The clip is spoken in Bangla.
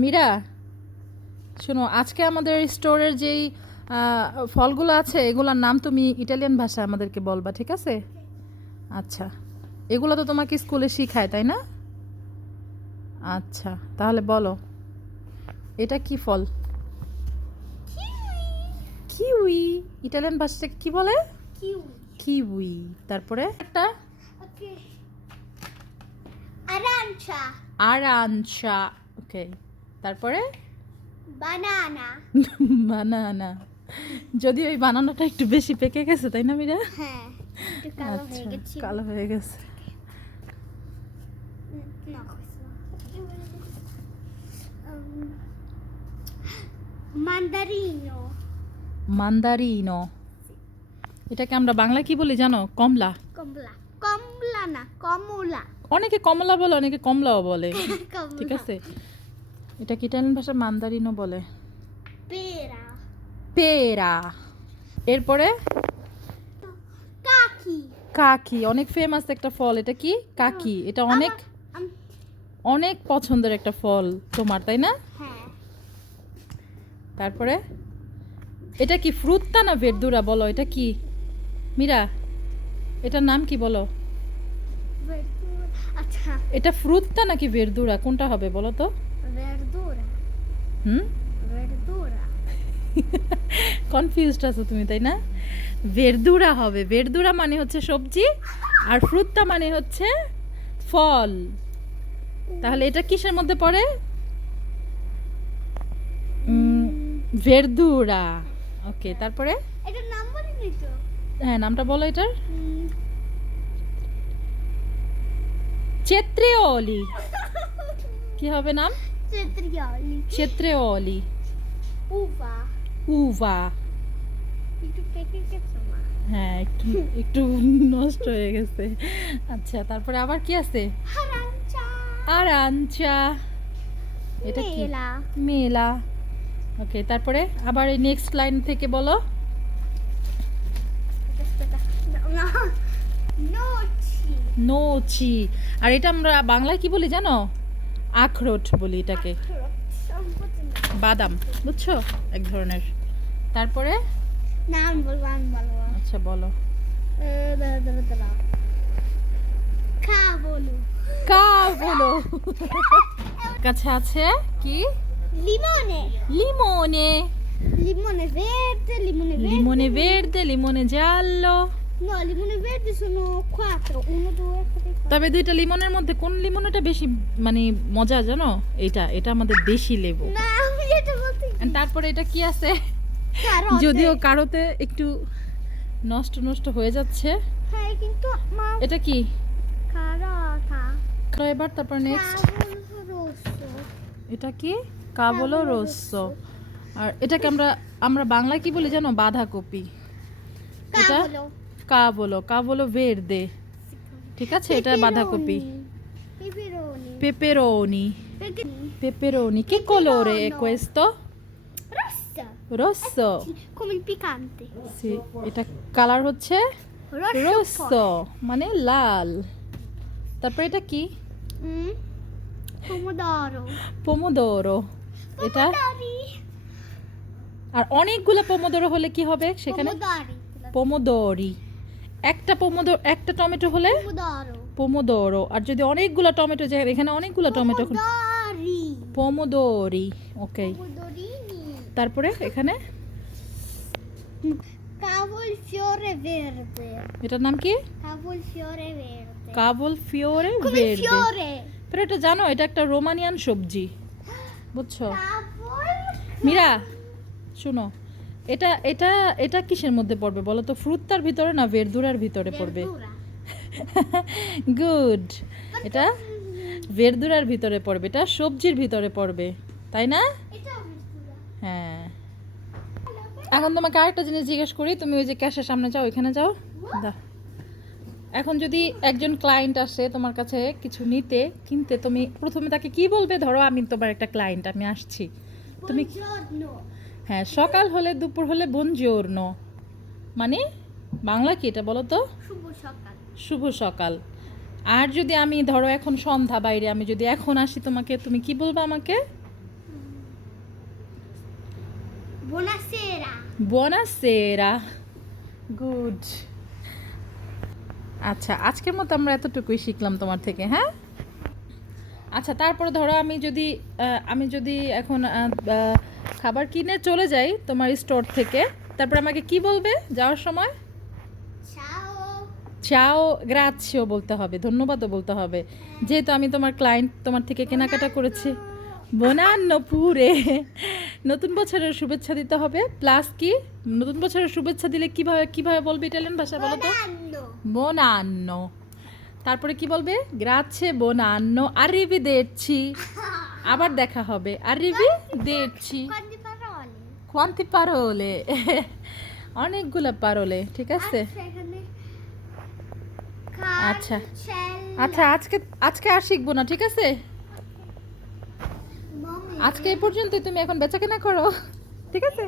মীরা, শোনো, আজকে আমাদের স্টোরের যেই ফলগুলো আছে এগুলোর নাম তুমি ইটালিয়ান ভাষায় আমাদেরকে বলবা, ঠিক আছে? আচ্ছা, এগুলো তো তোমাকে স্কুলে শিখায়, তাই না? আচ্ছা, তাহলে বলো এটা কি ফল? কিউই। ইটালিয়ান ভাষাটাকে কি বলে? কিউই। তারপরে একটা Okay. Arancia. আরাঞ্চা। ওকে, তারপরে Banana. বানানা। যদিও এই বানানাটা একটু বেশি পেকে গেছে, তাই না মীরা? হ্যাঁ, একটু কালো হয়ে গেছে। কালো হয়ে গেছে। না, questo. Mandarino. মান্দারিনো। এটাকে আমরা বাংলায় কি বলি জানো? কমলা। Comla. Comla না, কমলা। অনেকে কমলা বলে, অনেকে কমলাও বলে, কমলা। ঠিক আছে? এটা কি ইটালিয়ান ভাষা মান্দারিনো বলে। পেরা। পেরা। এরপরে কাকি। কাকি, অনেক ফেমাস একটা ফল। এটা কি? কাকি। এটা অনেক অনেক পছন্দের একটা ফল তোমার, তাই না? হ্যাঁ। তারপরে এটা কি ফ্রুত্তা না ভেরদুরা? বলো এটা কি মীরা, এটার নাম কি বলো? আচ্ছা, এটা ফ্রুত্তা নাকি ভেরদুরা, কোনটা হবে বলো তো? verdura. হুম, Verdura. কনফিউজড আছো তুমি, তাই না? ভেরদুরা হবে। ভেরদুরা মানে হচ্ছে সবজি, আর ফ্রুত্তা মানে হচ্ছে ফল। তাহলে এটা কিসের মধ্যে পড়ে? ভেরদুরা। ওকে, তারপরে এটার নাম বলিনি তো। হ্যাঁ, নামটা বলো এটার। চেত্রেওলি। কি হবে নাম? Cetrioli. চেত্রেওলি। Uva. উভা। একটু পেকে গেছে মা। হ্যাঁ, একটু একটু নষ্ট হয়ে গেছে। আচ্ছা, তারপরে আবার কি আছে? Arancia. আরাঞ্চা। এটা কি? Mela. মেলা। ওকে, তারপরে আবার এই নেক্সট লাইন থেকে বলো। Aspetta. No. Noci. নোচি। আর এটা আমরা বাংলায় কি বলি জানো? আখরোট বলি এটাকে। বাদাম, বুঝছো? এক ধরনের। তারপরে নাম বলবো, আমি বলবো। আচ্ছা বলো। Cavolo. কাবলো। কাছে আছে কি? Limone. লিমোনে। Limone verde, limone verde. লিমোনে ভেরদে, লিমোনে জাল্লো। No, limone verde sono 4. 1, 2, 3, 4. তবে দুইটা লিমনের মধ্যে কোন লিমনটা বেশি মানে মজা জানো? এটা এটা আমাদের দেশি লেবু। না, আমি এটা বলতে And তারপরে এটা কি আছে? Carote. যদিও কারোতে একটু নষ্ট নষ্ট হয়ে যাচ্ছে। হ্যাঁ, কিন্তু মা এটা কি? কারাটা। তো এবার তারপর নেক্সট Cavolo rosso. এটা কি? কাবলো রোসো। আর এটাকে আমরা আমরা বাংলায় কি বলি জানো? বাঁধাকপি। এটা Cavolo. কাবলো, কাবলো ভেরদে, ঠিক আছে? এটা বাঁধাকপি। Peperoni. Pepperoni. Perché? Peperoni. Che colore è questo? Rossa. Rosso. Sì, come il piccante. Sì, এটা কালার হচ্ছে রোসো, মানে লাল। তারপর এটা কি? Mm. Pomodoro. পোমোদোরো। এটা Pomodori. আর অনেকগুলো পোমোদোরো হলে কি হবে সেখানে? Pomodori. পোমোদোরি। একটা একটা টমেটো হলে Pomodoro. পোমোদোরো। আর যদি অনেকগুলো টমেটো যায়, এখানে অনেকগুলো টমেটো, Pomodori. পোমোদোরি। ওকে, Pomodorini. তারপরে এখানে Cavolfiore verde. এটার নাম কি? Cavolfiore verde. কাবল ফিওরে Come il ভেরদে। fiore. pero এটা জানো এটা একটা রোমানিয়ান সবজি, বুঝছো? Cavol. মীরা শুনো, এটা এটা এটা কিসের মধ্যে পড়বে বলো তো? ফ্রুটটার ভিতরে না ভেরদুরার ভিতরে পড়বে? Verdura. গুড। এটা ভেরদুরার ভিতরে পড়বে, এটা সবজির ভিতরে পড়বে, তাই না? এটাও verdura. হ্যাঁ। এখন তোমাকে আরেকটা জিনিস জিজ্ঞেস করি, তুমি ওই যে ক্যাশের সামনে যাও, ওইখানে যাও। দা, এখন যদি একজন ক্লায়েন্ট আসে তোমার কাছে কিছু কিনতে, তুমি প্রথমে তাকে কি বলবে? ধরো আমি তোমার একটা ক্লায়েন্ট, আমি আসছি, তুমি Buongiorno. হ্যাঁ, সকাল হলে দুপুর হলে বনজিওরনো মানে বাংলা কি এটা বলো তো? শুভ সকাল. শুভ সকাল। আর যদি আমি ধরো এখন সন্ধ্যা বাইরে, আমি যদি এখন আসি তোমাকে, তুমি কি বলবে আমাকে? Buonasera. Buonasera. গুড। আচ্ছা, আজকের মতো আমরা এতটুকুই শিখলাম তোমার থেকে, হ্যাঁ? আচ্ছা, তারপরে ধরো আমি যদি এখন খাবার কিনে চলে যাই তোমার স্টোর থেকে, তারপর আমাকে কি বলবে যাওয়ার সময়? Ciao. চাও, গ্রাচিও বলতে হবে, ধন্যবাদও বলতে হবে, যেহেতু আমি তোমার ক্লায়েন্ট, তোমার থেকে কেনাকাটা করেছি। বোনান্নো পুরে, নতুন বছরের শুভেচ্ছা দিতে হবে। প্লাস কি, নতুন বছরের শুভেচ্ছা দিলে কিভাবে বলবে ইটালিয়ান ভাষায় বলো তো? Buonanno. বোনান্নো। তারপরে কি বলবে? গ্রাছে বোনান্নো, আরিভি দেখছি, আবার দেখা হবে, আরিভি দেখছি। Quante parole? কোয়ান্তি পারোলে, অনেকগুলো পারোলে, ঠিক আছে? এখানে আচ্ছা cancella. আচ্ছা, আজকে আর শিখবো না, ঠিক আছে? Mommy. আজকে এই পর্যন্তই, তুমি এখন বেচাকেনা করো, ঠিক আছে?